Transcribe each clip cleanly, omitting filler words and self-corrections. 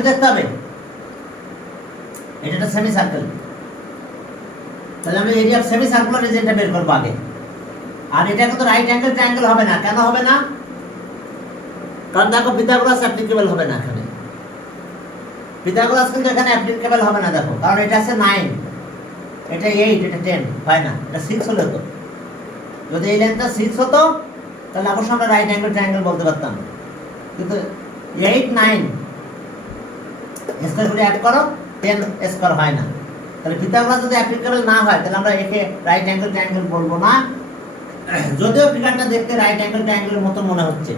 আরেকটু দেখতে হবে, এটা একটা সেমি সার্কেল, তাহলে আমরা এরিয়া অফ সেমি সার্কুলার রিজিয়নটা বের করবো আগে। আর এটা কিন্তু রাইট অ্যাঙ্গেল ট্রায়াঙ্গেল হবে না। কেন হবে না? কারণ দেখো পিথাগোরাস অ্যাপ্লিকেবল হবে না এখানে। পিথাগোরাস কিন্তু এখানে অ্যাপ্লিকেবল হবে না, দেখো, কারণ এটা আছে 9, এটা 8, এটা 10 হয় না, এটা 6 হলে হতো। যদি এই লাইনটা 6 হতো তাহলে অবশ্যই আমরা রাইট অ্যাঙ্গেল ট্রায়াঙ্গেল বলতে পারতাম, কিন্তু 8 9 স্কয়ার করে অ্যাড করো 10 স্কয়ার হয় না। তাহলে পিথাগোরাস যদি অ্যাপ্লিকেবল না হয় তাহলে আমরা একে রাইট অ্যাঙ্গেল ট্রায়াঙ্গেল বলবো না, যদিও ফিগারটা দেখতে রাইট অ্যাঙ্গেল ট্রায়াঙ্গেলের মতো মনে হচ্ছে।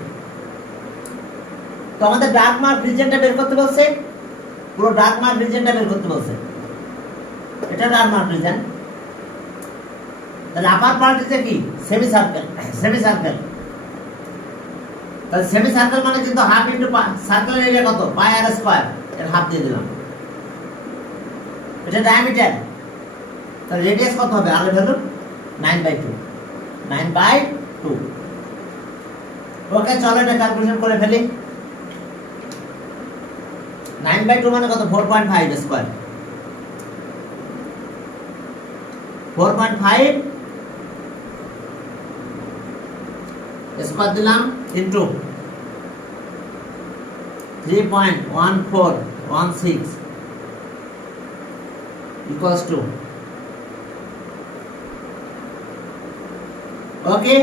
তো আমাদের ডার্ক মার্ক রিজিয়নটা বের করতে বলছে, পুরো ডার্ক মার্ক রিজিয়নটা বের করতে বলছে। এটা ডার্ক মার্ক রিজিয়ন। তাহলে আপার পার্টে কি সেমি সার্কেল, সেমি সার্কেল। তাহলে সেমি সার্কেল মানে কিন্তু হাফ ইনটু সার্কেলের এরিয়া কত? পাই আর স্কয়ার, এর হাফ দিয়ে দিলাম। এটা ডায়ামিটার, তাহলে রেডিয়াস কত হবে? আর ভ্যালু 9/2, 9/2। ওকে, চলো এটা ক্যালকুলেশন করে ফেলি। 9/2 মানে কত? 4.5 স্কয়ার। 4.5 স্কয়ার দিলাম ইনটু 3.1416 ইকুয়ালস টু, ওকে,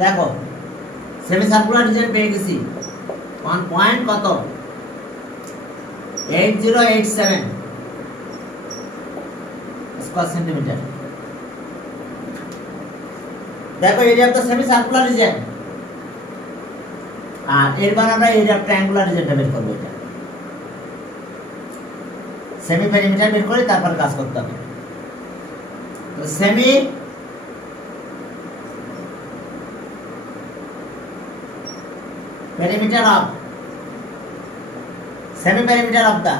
দেখো সেমি সার্কুলার রিজিয়ন পেয়ে গেছি 1 পয়েন্ট কত? 8087 স্কয়ার সেন্টিমিটার। দেখো area of the semi circular region. আর এরপর আমরা এরিয়া অফ ট্রায়াঙ্গুলার রিজিয়নটা বের করব। এটা সেমি পেরিমিটার বের করে তারপর কাজ করতে হবে। তো semi perimeter of semi perimeter of the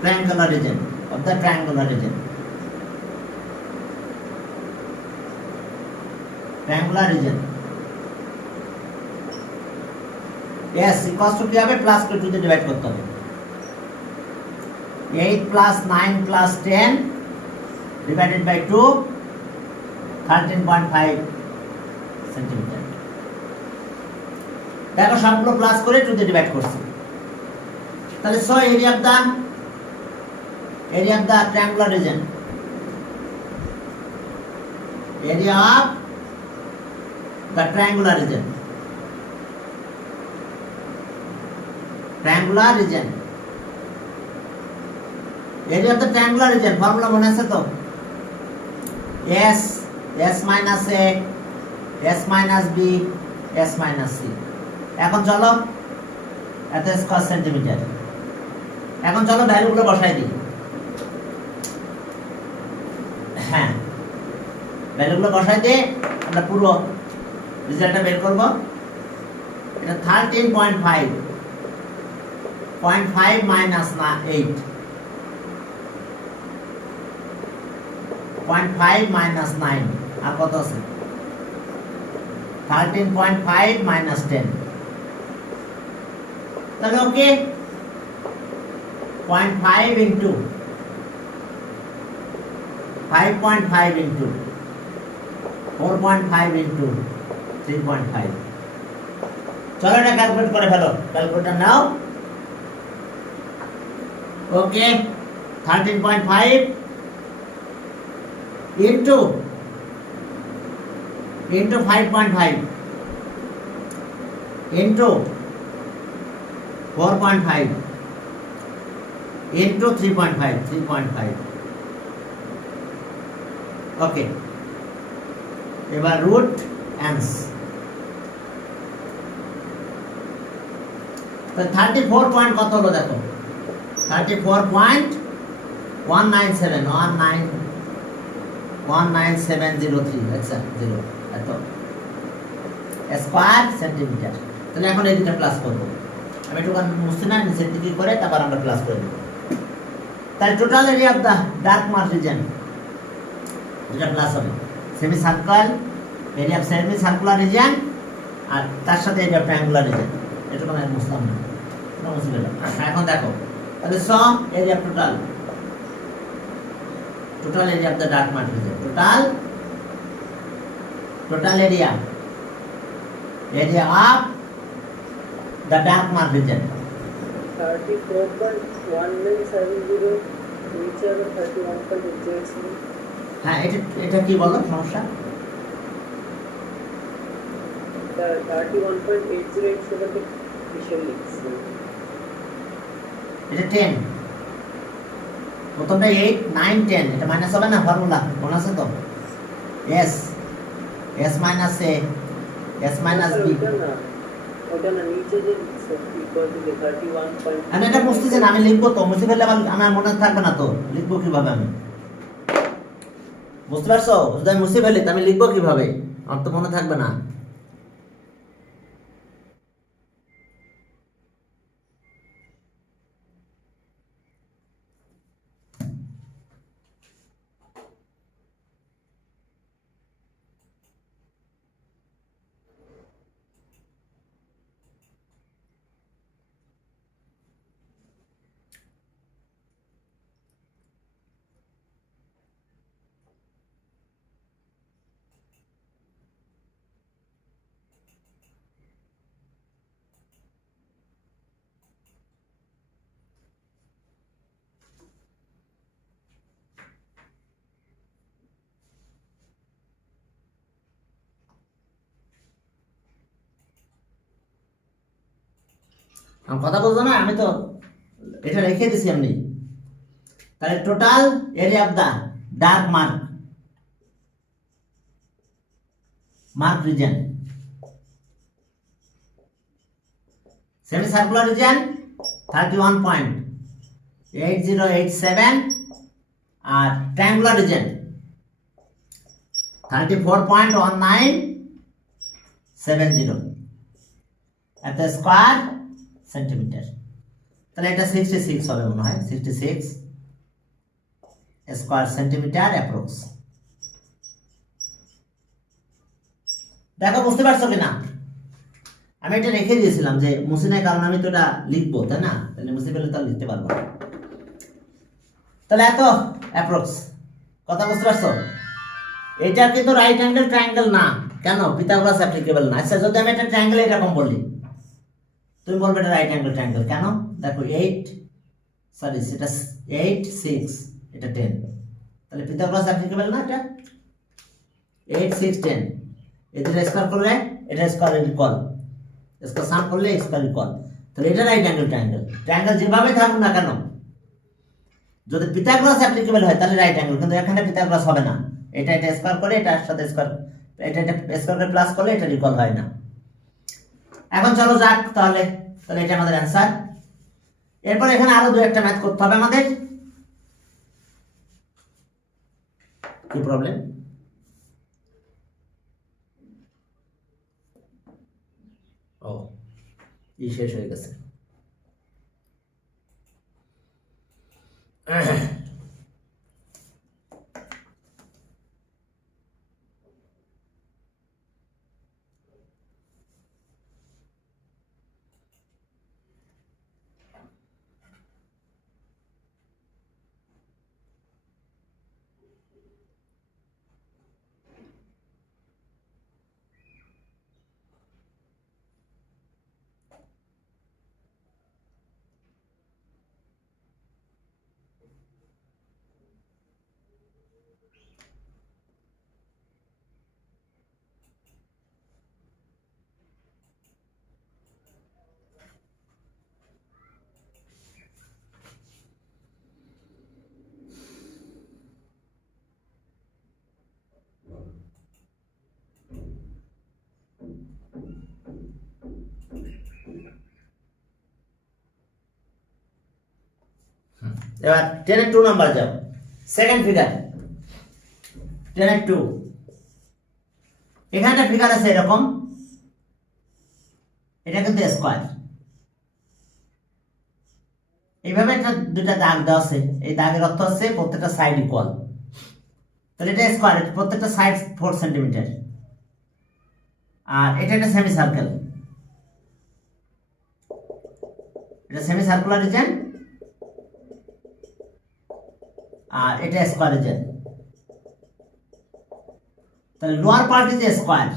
triangular region, of the triangular region, triangular region, yes equals to কি হবে? প্লাস করে 2 দিয়ে ডিভাইড করতে হবে। 8 plus 9 plus 10 divided by 2, 13.5 centimetre. দেখো সবগুলো প্লাস করে 2 দিয়ে ডিভাইড করছি। তাহলে so area of the triangular region, area of the triangular region, triangular region, area of the triangular region formula মনে আছে তো? s s minus a s minus b s minus c। এখন চলো এত স্কয়ার সেন্টিমিটার। এখন চলো ভ্যালুগুলো বসাই দিই। হ্যাঁ, ভ্যালুগুলো বসাই দিয়ে আমরা পুরো রেজাল্টটা বের করব। এটা 13.5 মাইনাস না 8, 0.5 মাইনাস 9, আর কত আছে? 13.5 মাইনাস 10। তাহলে ওকে 0.5 ইন্টু 5.5 ইন্টু 4.5 ইন্টু 3.5। চলো এটা ক্যালকুলেট করে ফেলো, ক্যালকুলেটর নাও। ওকে, 13.5 ইন্টু 5.5 ইন্টু 4.5 ইন্টু 3.5। ওকে, এবার রুট অ্যান্স। তো 34 পয়েন্ট কত হলো দেখো? 34.19703, আচ্ছা 0 এত স্কয়ার সেন্টিমিটার। তাহলে এখন এই দুটো প্লাস করব। আমি একটু মুছতে না, নিচের দিকে করে তারপর আমরা প্লাস করে দেব। তাহলে total area of the dark mark region যেটা প্লাস হবে semi circle, area of semi circular region, আর তার সাথে এরিয়া অফ ট্রায়াঙ্গুলার রিজিয়ন। এটা মানে মুছলাম না। মুছে ফেললাম। এখন দেখো তাহলে সম area total area of the dark mark region, total area of the dark mark reason 34.1970 নিচে হবে 31.8. হ্যাঁ, এটা কি বলো সমস্যা? 31.808 সেটাকে কিসের লিখছি? এটা 10, প্রথমটা 8 9 10, এটা মাইনাস হবে না? ফর্মুলা মনে আছে তো? s minus a s minus b। ওটা না নিচে যে ইকুয়াল টু 31. আমি এটা বুঝতেছি না, আমি লিখবো তো, মুছে ফেললে আমার মনে থাকবে না তো, লিখবো কিভাবে আমি? বুঝতে পারছো? যদি আমি মুছে ফেলি আমি লিখবো কিভাবে? আমার তো মনে থাকবে না। আমার কথা বলছো না? আমি তো এটা রেখে দিছি এমনি। তাহলে total area of the dark mark region, semi circular region 31.8087 আর ট্রায়াঙ্গুলার রিজন 34.1970 এত স্কয়ার সেন্টিমিটার। তাহলে এটা 66 হবে মনে হয়, 66 স্কয়ার সেন্টিমিটার অ্যাপ্রক্স। দেখো বুঝতে পারছো কিনা? আমি এটা রেখে দিয়েছিলাম যে মুছে নাই, কারণ আমি তো এটা লিখবো, তাই না? তাহলে মুছে ফেলে তো লিখতে পারবো। তাহলে এত অ্যাপ্রক্স, কথা বুঝতে পারছো? এটা কিন্তু রাইট অ্যাঙ্গেল ট্রায়াঙ্গেল না, কেন? পিথাগোরাস অ্যাপ্লিকেবল না। আচ্ছা, যদি আমি একটা ট্রায়াঙ্গেল এরকম বলি, তুমি বলবে এটা রাইট অ্যাঙ্গেল ট্রায়াঙ্গেল কেন? দেখো 8 6 এটা 10, তাহলে পিথাগোরাস অ্যাপ্লিকেবল না এটা? 8 6 10 এদের স্কয়ার করলে এটা স্কয়ার ইকুয়াল, স্কয়ার সাম করলে স্কয়ার ইকুয়াল। তাহলে এটা রাইট অ্যাঙ্গেল ট্রায়াঙ্গেল যেভাবে থাকুক না কেন, যদি পিথাগোরাস অ্যাপ্লিকেবল হয় তাহলে রাইট অ্যাঙ্গেল। কিন্তু এখানে পিথাগোরাস হবে না, এটা স্কয়ার করে এটার সাথে স্কয়ার, এটা স্কয়ার করে প্লাস করলে এটা ইকুয়াল হয় না। এখন চলো যাক, তাহলে এটা আমাদের অ্যান্সার। এরপর এখানে আরো দুই একটা ম্যাথ করতে হবে আমাদের। কি প্রবলেম? ও, শেষ হয়ে গেছে। এবার 10 নাম্বার যাও, সেকেন্ড ফিগার 10 এখানে একটা ফিগার আছে এরকম, এটা কিন্তু স্কয়ার, এইভাবে একটা দুইটা দাগ দেওয়া আছে, এই দাগের অর্থ হচ্ছে প্রত্যেকটা সাইড ইকুয়াল। তাহলে এটা স্কয়ার, প্রত্যেকটা সাইড 4 সেন্টিমিটার, আর এটা একটা সেমি সার্কেল। এটা সেমি সার্কুলার রিজন, আর এটা স্কয়ার রিজন। তাহলে লোয়ার পার্ট ইজ স্কয়ার,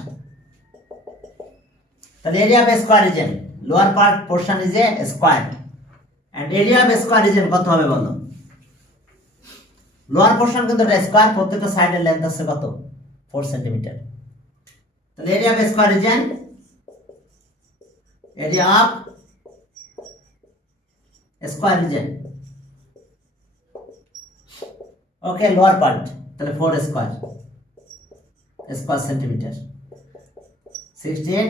তাহলে area of square region, lower part portion is a square, and area of square region কত হবে বলো? লোয়ার পোর্শন কিন্তু এটা স্কয়ার, প্রত্যেকটা সাইডের লেন্থ আছে কত? 4 সেন্টিমিটার। তাহলে area of square region, area of square region, okay, lower part, তাহলে 4 square centimetre, 16।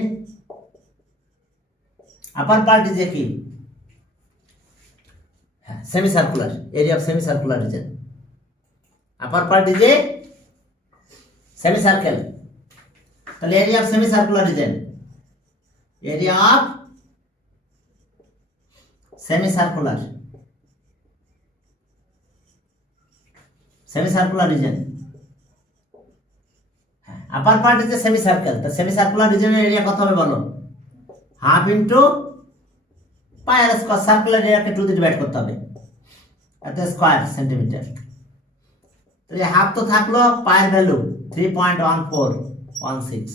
Upper part is a কি? Semi circular, area of semi circular region, upper part is a semi circle, তাহলে area of semi circular region, area of semi circular region, upper part is a semi circle, তো semi circular রিজনের area কত হবে বলো? Half into pi আর square, circular এরিয়াকে 2 দিয়ে divide করতে হবে, এত স্কয়ার সেন্টিমিটার। তাহলে হাফ তো থাকলো, পায়ের ভ্যালু 3.1416,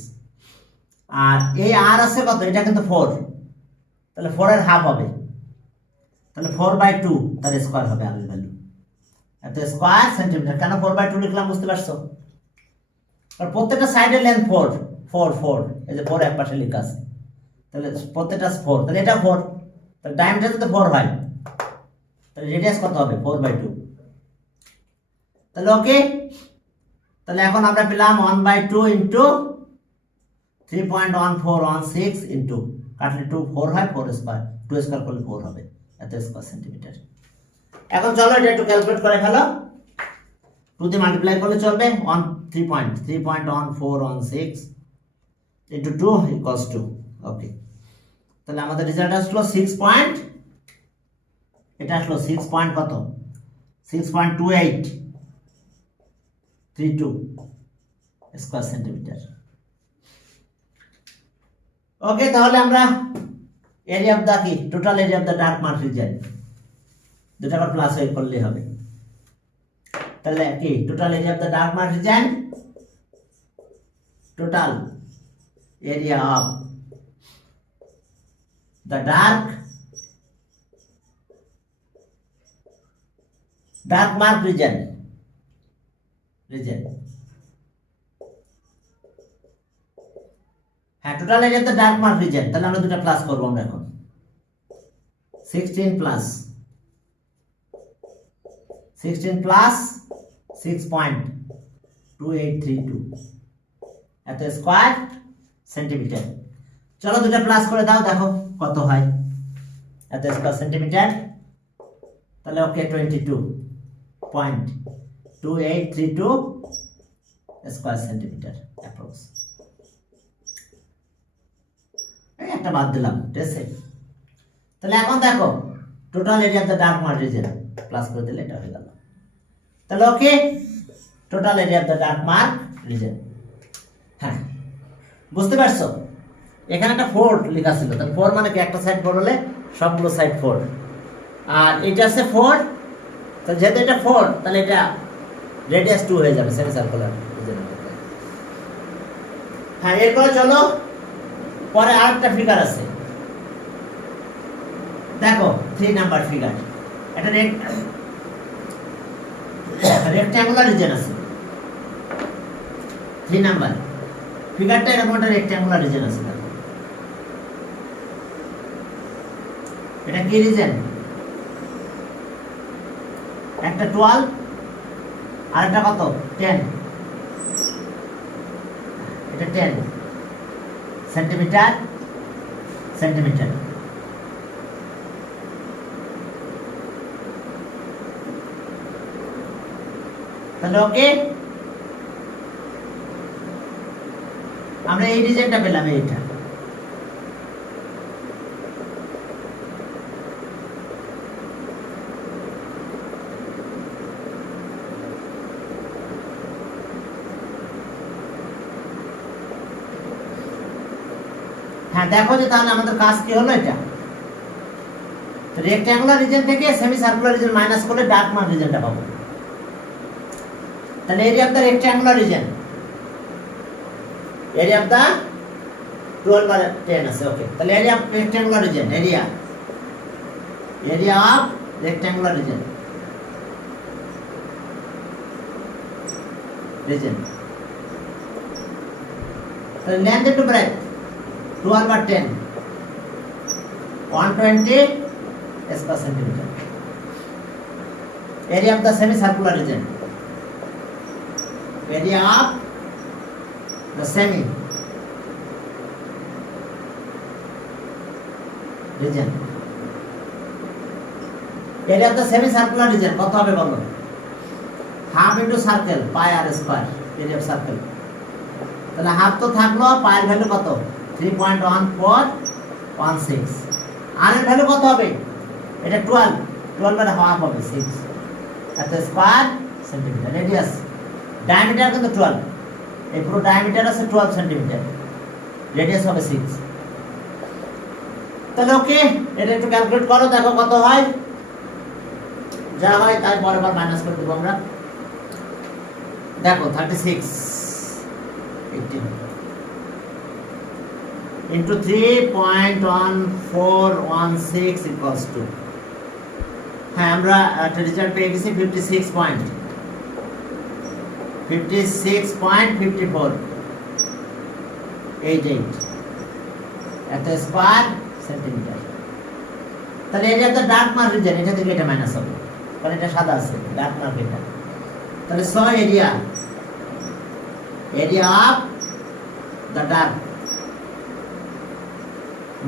আর এই আর আছে কত? এটা কিন্তু 4, তাহলে 4 এর হাফ হবে, তাহলে 4/2 তার স্কয়ার হবে আর এর ভ্যালু, এত স্কয়ার সেন্টিমিটার। কেন 4/2 লিখলাম বুঝতে পারছো? আর প্রত্যেকটা সাইডের লেন্থ 4 4 4, এই যে 4 এক পাশে লেখা আছে, তাহলে প্রত্যেকটা 4, তাহলে এটা 4, তাহলে ডায়ামিটার যদি 4 হয়, তাহলে রেডিয়াস কত হবে? 4/2। তাহলে ওকে, তাহলে এখন আমরা পেলাম 1/2 ইন্টু 3.1416 ইন্টু, কাটলে 2 4 হয়, 4 স্কয়ার, 2 স্কয়ার করলে 4 হবে, এত স্কয়ার সেন্টিমিটার। এখন চলো এটা একটু ক্যালকুলেট করে ফেলো, 2 দিয়ে মাল্টিপ্লাই করলে চলবে, 3.1416 ইন্টু 2 ইকুয়ালস টু, ওকে, তাহলে আমাদের রেজাল্ট আসলো 6 পয়েন্ট, এটা আসলো 6 পয়েন্ট কত? 6.2832 স্কয়ার সেন্টিমিটার। ওকে, তাহলে আমরা এরিয়া অফ দা কি, total area of the dark mark region, দুটো আবার প্লাস হয়ে করলে হবে, তাহলে কি total area of the dark mark region, total area of the dark mark region, হ্যাঁ, টোটাল এরিয়া তো ডার্ক মার্ক রিজন, তাহলে আমরা দুটো প্লাস করব আমরা এখন, 16 প্লাস 6.2832 এত স্কয়ার সেন্টিমিটার। চলো দুটো প্লাস করে দাও, দেখো কত হয়, এত স্কয়ার সেন্টিমিটার, তাহলে ওকে 22.2832 স্কয়ার সেন্টিমিটার অ্যাপ্রক্স। এই একটা বাদ দিলাম, ঠিক আছে। তাহলে এখন দেখো total area of the dark mark region, plus করে দিলে এটা হয়ে গেল, তাহলে okay, total area of the dark mark region. হ্যাঁ, বুঝতে পারছো? এখানে একটা 4 লেখা ছিল, তাহলে 4 মানে কি, একটা সাইড 4 হলে সবগুলো সাইড 4, আর এটা আছে 4, তো যেহেতু এটা 4, তাহলে এটা রেডিয়াস 2 হয়ে যাবে, সেমি সার্কুলার রিজন। হ্যাঁ, এরপর চলো পরে আরেকটা ফিগার আছে, দেখো 3 নাম্বার ফিগার, এটা রেক্ট্যাঙ্গুলার রিজন আছে, 3 নাম্বার ফিগারটা এরকম একটা রেক্ট্যাঙ্গুলার রিজন আছে, এটা কি রিজন? একটা 12 আর একটা কত 10, এটা 10 সেন্টিমিটার, তাহলে ওকে, আমরা এই রিজনটা পেলাম, এইটা। হ্যাঁ, দেখো যে তাহলে আমাদের কাজ কি হলো, এটা তো রেক্ট্যাঙ্গুলার রিজন থেকে সেমি সার্কুলার রিজন মাইনাস করলে ডার্ক মার্ক রিজনটা পাবো। তাহলে area of the rectangular region, area of the 12 by 10 আছে, ওকে। তাহলে area of rectangular region, area of rectangular region, তাহলে length into breadth 12 by 10 120 square centimetre. Area of the semi circular region, area of the semi region, area of the semi circular region কত হবে বলো? Half into circle pi R square, area of circle. তাহলে half তো থাকলো, পাই এর value কত? 3.1416। আর এর value কত হবে? এটা 12 এর হাফ হবে 6, এত স্কয়ার সেন্টিমিটার। রেডিয়াস, ডায়ামিটার কিন্তু 12, এই পুরো ডায়ামিটার আছে 12 সেন্টিমিটার, রেডিয়াস হবে 6। তাহলে ওকে, এটা একটু ক্যালকুলেট করো, দেখো কত হয়। যা হয় তাই পরের বার মাইনাস করে দেবো আমরা। দেখো 36 18 ইন্টু 3.1416 ইকুয়ালস টু, হ্যাঁ আমরা একটা রেজাল্ট পেয়ে গেছি 56.5488 এত স্কয়ার সেন্টিমিটার। তাহলে এটা একটা ডার্ক মার্ক রিজন, এটা থেকে এটা মাইনাস হবে কারণ এটা সাদা আছে, ডার্ক মার্ক এটা। তাহলে so area of the dark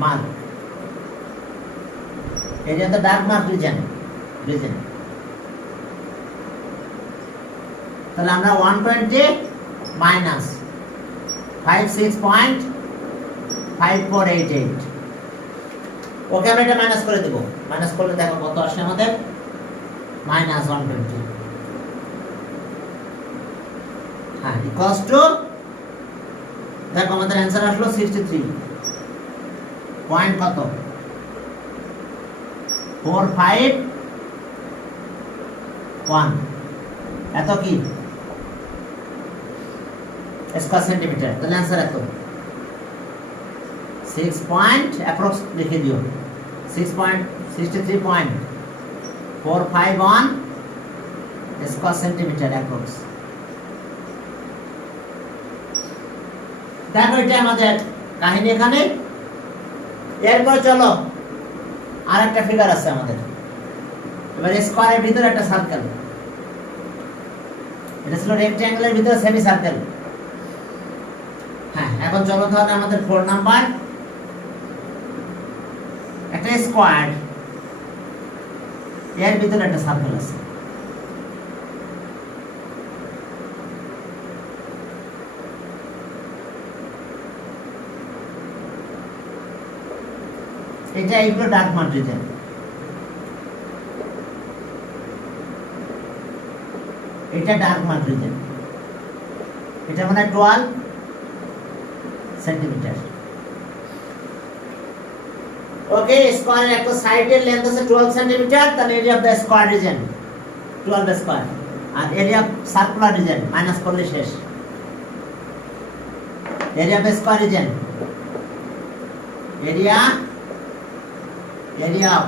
mark, area of the dark mark region. তাহলে আমরা 120 মাইনাস 56.5488, ওকে আমরা এটা মাইনাস করে দেব। মাইনাস করলে দেখো কত আসে আমাদের, মাইনাস 120, হ্যাঁ ইকুয়ালস টু, দেখো আমাদের অ্যান্সার আসলো 63 পয়েন্ট কত 451, এত কি স্কয়ার সেন্টিমিটার। তাহলে অ্যান্সার এত 6 পয়েন্ট অ্যাপ্রক্স লিখে দিও, 63.451 স্কয়ার সেন্টিমিটার অ্যাপ্রক্স। দেখো এটা আমাদের কাহিনী এখানে। এরপর চলো আর একটা ফিগার আছে আমাদের। এবার স্কয়ারের ভিতরে একটা সার্কেল, এটা ছিল রেক্ট্যাঙ্গেলের ভিতরে সেমি সার্কেল। হ্যাঁ এখন চলো তাহলে আমাদের 4 নাম্বার, একটা স্কয়ার, এর ভিতরে একটা সার্কেল আছে। এটা এগুলো ডার্ক মার্ক রিজন, এটা ডার্ক মার্ক রিজন, এটা মানে 12 সেন্টিমিটার। ওকে, স্কয়ারের একটা সাইডের লেন্থ আছে 12 সেন্টিমিটার, তাহলে area of the square region 12 square. আর area of circular region minus করলে শেষ। Area of square region, area of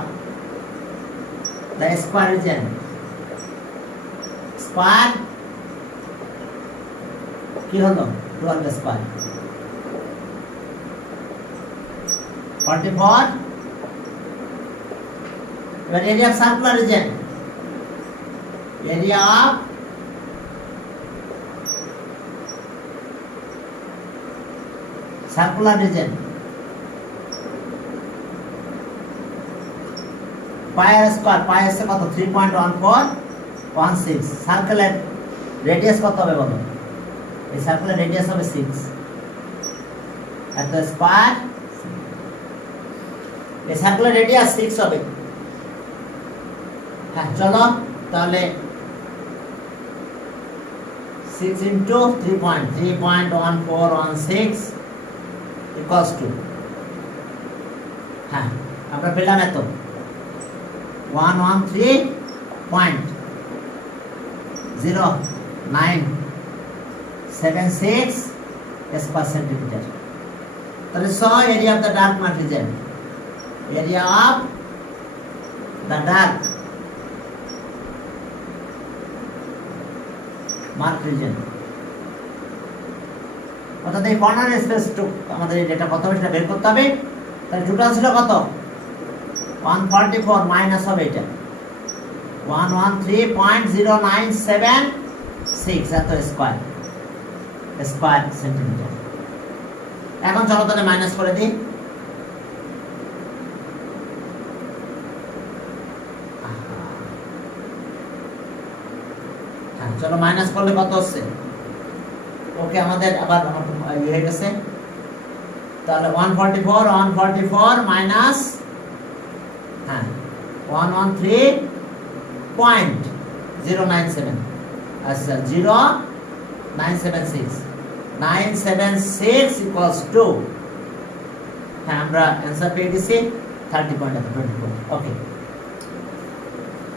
the square region, square কি হলো 12 স্কয়ার 44। এবার area of circular region, area of circular region, pi R square, pi আছে কত 3.1416। সার্কেলের radius কত হবে বলো? এই সার্কেলের রেডিয়াস হবে 6, এত স্কয়ার। এই সার্কেলের রেডিয়াস 6 হবে। হ্যাঁ চলো তাহলে 6 into 3.1416 equals to, হ্যাঁ আমরা পেলাম এত 113.0976 square centimeter. তাহলে স area of the dark mark region, area of the dark mark region, অর্থাৎ এই কর্নার স্পেস আমাদের এই ডেটা কত হবে সেটা বের করতে হবে। তাহলে টোটাল ছিল কত? 144 মাইনাস হবে এটা 113.0976 এত স্কয়ার সেন্টিমিটার। এখন চলো তাহলে মাইনাস করে দিই। হ্যাঁ চলো মাইনাস করলে কত হচ্ছে? ওকে আমাদের আবার ইয়ে হয়ে গেছে। তাহলে 144 মাইনাস 113.097, আচ্ছা 0976 ইকুয়ালস টু, হ্যাঁ আমরা অ্যান্সার পেয়ে গেছি 30.24। ওকে,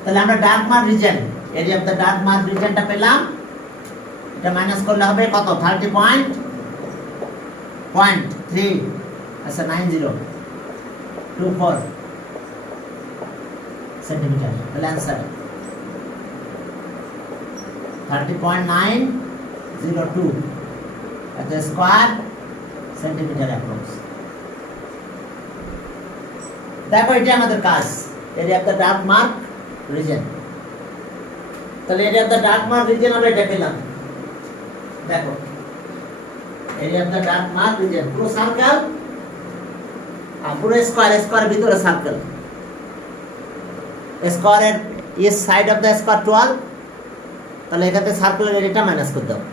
তাহলে আমরা dark mark region, area of the dark mark রিজনটা পেলাম। এটা মাইনাস করলে হবে কত? 30.3, আচ্ছা 9024 সেন্টিমিটার। তাহলে অ্যান্সার 30.902 এত স্কয়ার সেন্টিমিটার অ্যাপ্রক্স। দেখো এটা আমাদের কাজ, area of the dark mark region. তাহলে area of the dark mark region আমরা এটা পেলাম। দেখো area of the dark mark region পুরো সার্কেল আর পুরো স্কয়ারের ভিতরে সার্কেল। স্কয়ারের is side of the square 12, তাহলে এখানে সার্কেলের এরিয়াটা মাইনাস করতে হবে।